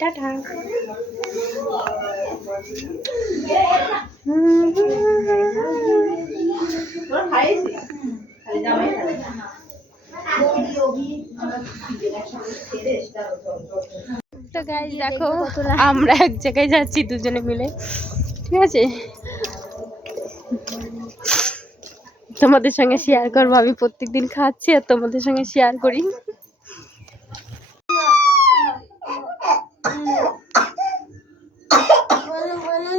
Tata. তো guys দেখো আমরা এক জায়গায় যাচ্ছি দুজনে মিলে। ঠিক আছে? তোমাদের সঙ্গে শেয়ার করব। আমি প্রত্যেকদিন খাচ্ছি আর তোমাদের সঙ্গে শেয়ার করি বলুন বলুন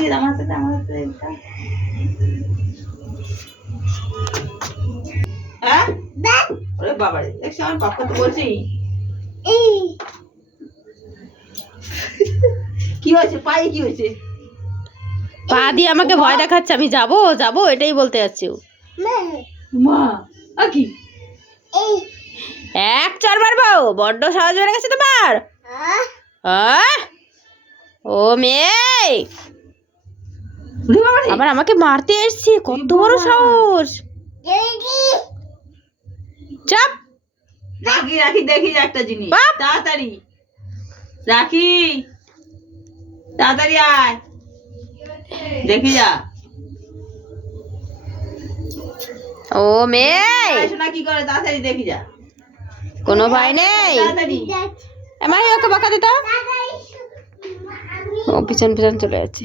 দিয়ে দাও, আমার হাতে আমার হাতে এটা। হ্যাঁ? ওরে বাবা দেখছি আমার পাপা তো বলছি। কি হয়েছে? পায়ে কি হয়েছে? পা দিয়ে আমাকে ভয় দেখাচ্ছে আমি যাব যাব এটাই বলতে যাচ্ছি মা আর কি? এক চার মারবো বড্ড সাহস বেড়ে গেছে তোমার। আহ? ও মেয়ে! বাবা আবার আমাকে মারতে এসছি কত বড় সাহস। চাপ। রাখি রাখি দেখি একটা জিনিস। তাড়াতাড়ি। রাখি। তাড়াতাড়ি আয়। দেখি যা। ও মেয়ে। শোনা কি করে? তাড়াতাড়ি দেখি যা। কোনো ভয় নেই। তাড়াতাড়ি। এমাই ওকে বাঁকা দিত ও পিছন পিছন চলে যাচ্ছে।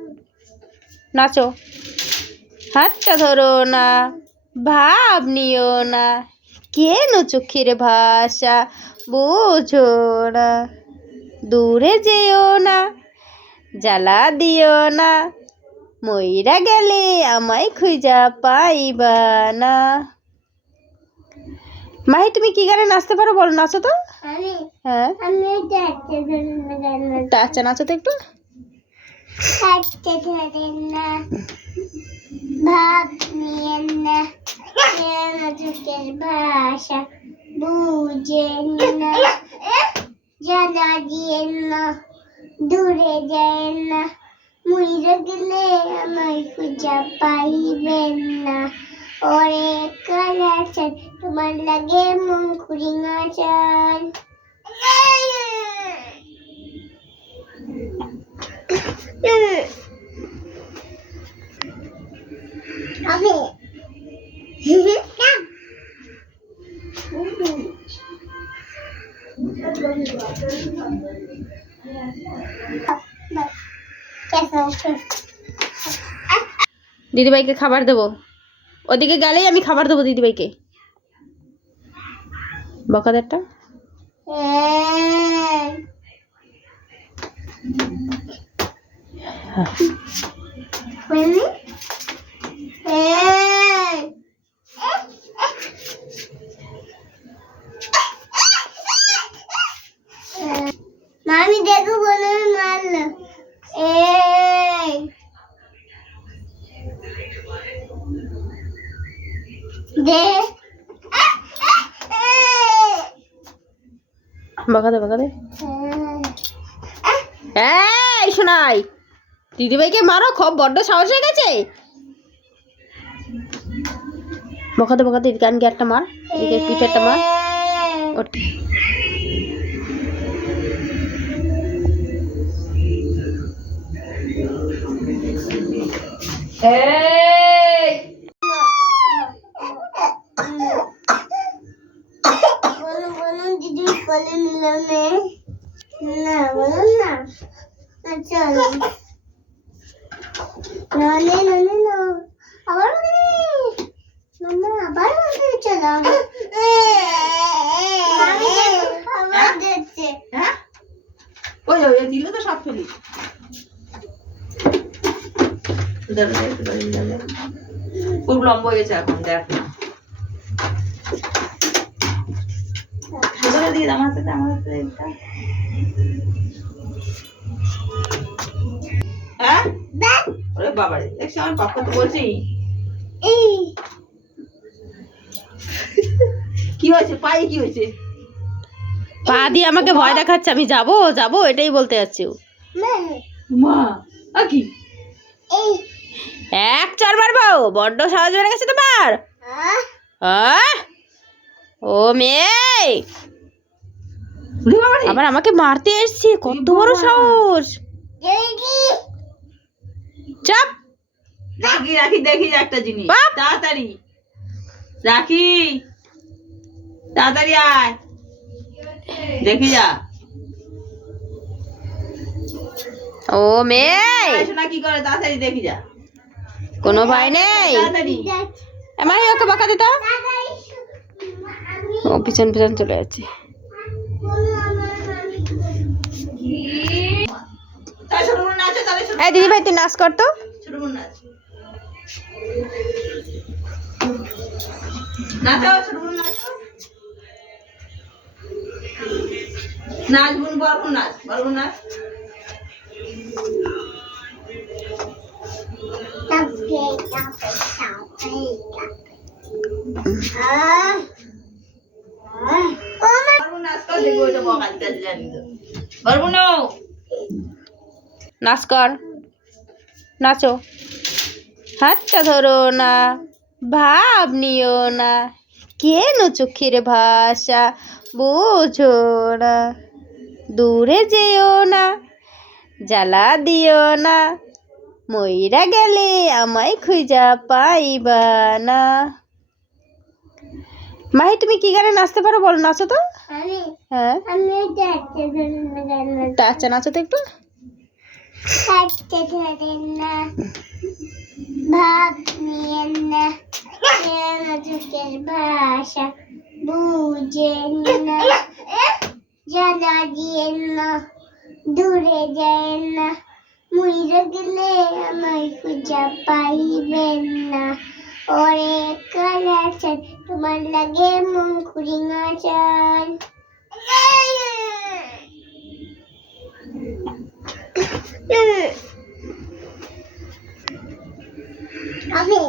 নাচ। হাতটা ধরো না ভাব নিও না। কেন চোখের ভাষা বোঝো না? দূরে যেও না জ্বালা দিও না। ময়রা গেলে আমায় খুঁজা পাইবা না। মাহি তুমি কি গানে নাচতে পারো? বলো নাচো তো। হ্যাঁ। তা আচ্ছা নাচো তো একটু। থাকতে ধরে না ভাব নিয়ে না চোখের ভাষা বুঝেন না জানা দিয়ে না দূরে যায় না মুইরা গেলে আমায় খুঁজা পাইবেন না ওরে কালাচান তোমার লাগে মন খুঁড়িঙা চান আমি দিদিভাইকে খাবার দেবো। ওদিকে গেলেই আমি খাবার দেবো দিদিভাইকে। বকাদেরটা! মামি দেখো বলে মারল এই দে বকাদে বকাদে এই শোনাই দিদিভাইকে মারো, খুব বড্ড সাহস হয়ে গেছে বকাতে বকাতে কানকে একটা মার, এদিকে পিঠে একটা মার ওঠ। এই কোলে নিলাম নে না বলো না না চলো ননে ননে না আবার ওখানে মামা আবার ওখানে চলো আমি দেখো, আবার দেখছে হ্যাঁ ওই ওই দিলে তো সব ফেলি। খুব লম্বা হয়ে? গেছে এখন দেখ। দিয়ে আমার হাতে আমার হ্যাঁ ওরে বাবারে দেখছি আমার পাপ্পা তো বলছি কি হয়েছে? পায়ে কি হয়েছে? পা দিয়ে আমাকে ভয় দেখাচ্ছে আমি যাব যাব এটাই বলতে যাচ্ছি ও। মা। কি? এই। এক চার মারবো বড্ড সাহস বেড়ে গেছে তোমার। আহ? ও মেয়ে! আবার আমাকে মারতে এসছে কত বড় সাহস। চাপ। রাখি রাখি দেখি একটা জিনিস! তাড়াতাড়ি। রাখি। তাড়াতাড়ি আয়। দেখি যা। ও মেয়ে। শোনা কি করে? তাড়াতাড়ি দেখি যা। কোনো ভয় নেই। আমার ওকে বাঁকা দিত ও পিছন পিছন চলে যাচ্ছে। এই দিদি ভাই তুই নাচ করতো নাচ। নাচো। নাচো বোন নাচ? নাচ কর। নাচো। হাতটা ধরো না, ভাব নিও না। কেন চোখের ভাষা বোঝো না? দূরে যেও না জ্বালা দিও না। ময়রা গেলে আমায় খুঁজা পাইবা না। মাহি তুমি কি গানে নাচতে পারো? বলো নাচো তো। হ্যাঁ। আচ্ছা নাচো তো একটু। ভাব নিয়ে না। ভাষা বুঝেন না। জানা দিয়ে না দূরে যায় না মইরা গেলে আমায় খুঁজা পাইবেন না ওরে কালাচান তোমার লাগে মন খুঁড়িঙা চান আমি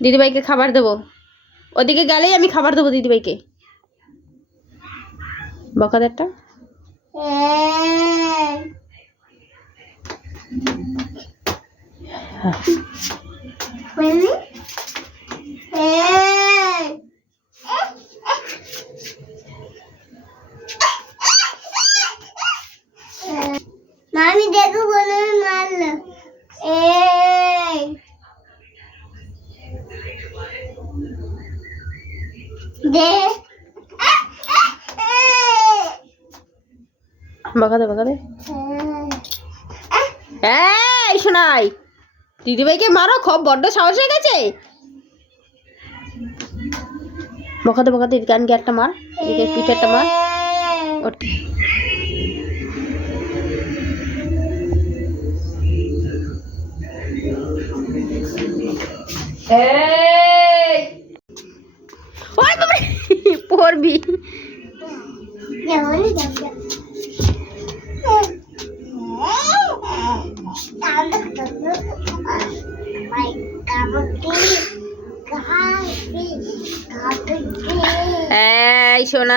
দিদিভাইকে খাবার দেবো। ওদিকে গেলেই আমি খাবার দেবো দিদিভাইকে। বকাদেরটা মামি দেখো বলে মারলো এই দে এই শোনাই দিদিভাইকে মারো, খুব বড্ড সাহস হয়ে গেছে। বকাদে বকাদে গান গিয়ে একটা মার, এদিকে পিঠে একটা মার পড়বি। যেমন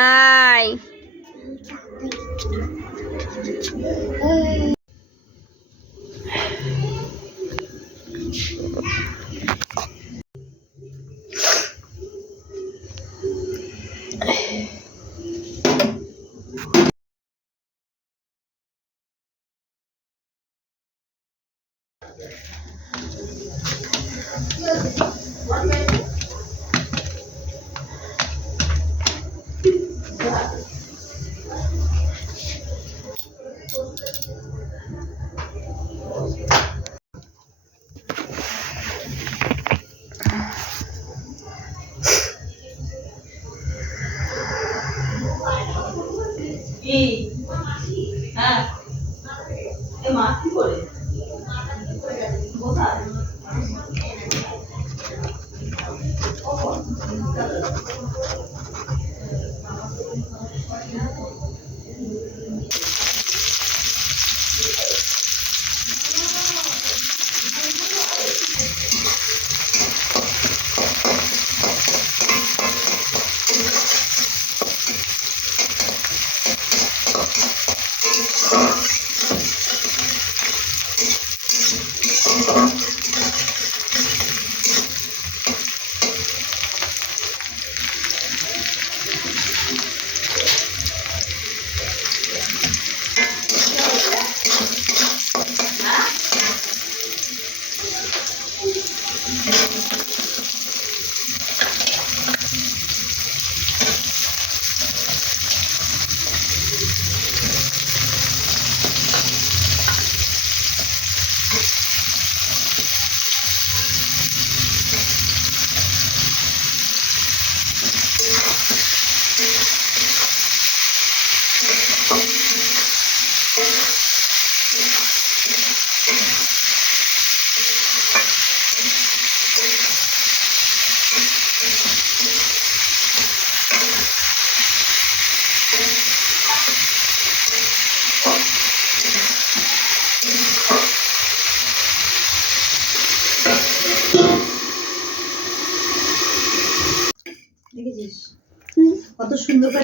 E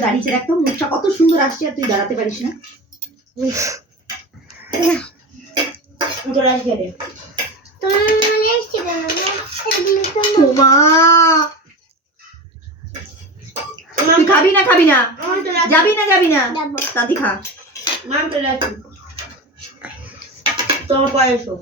দাঁড়িয়েছে দেখো মুখটা কত সুন্দর আসছে আর তুই দাঁড়াতে পারিস না। খাবি না খাবি না? যাবি না যাবি না? দাদি খা। নাম চলে আসি তোমার পয়সো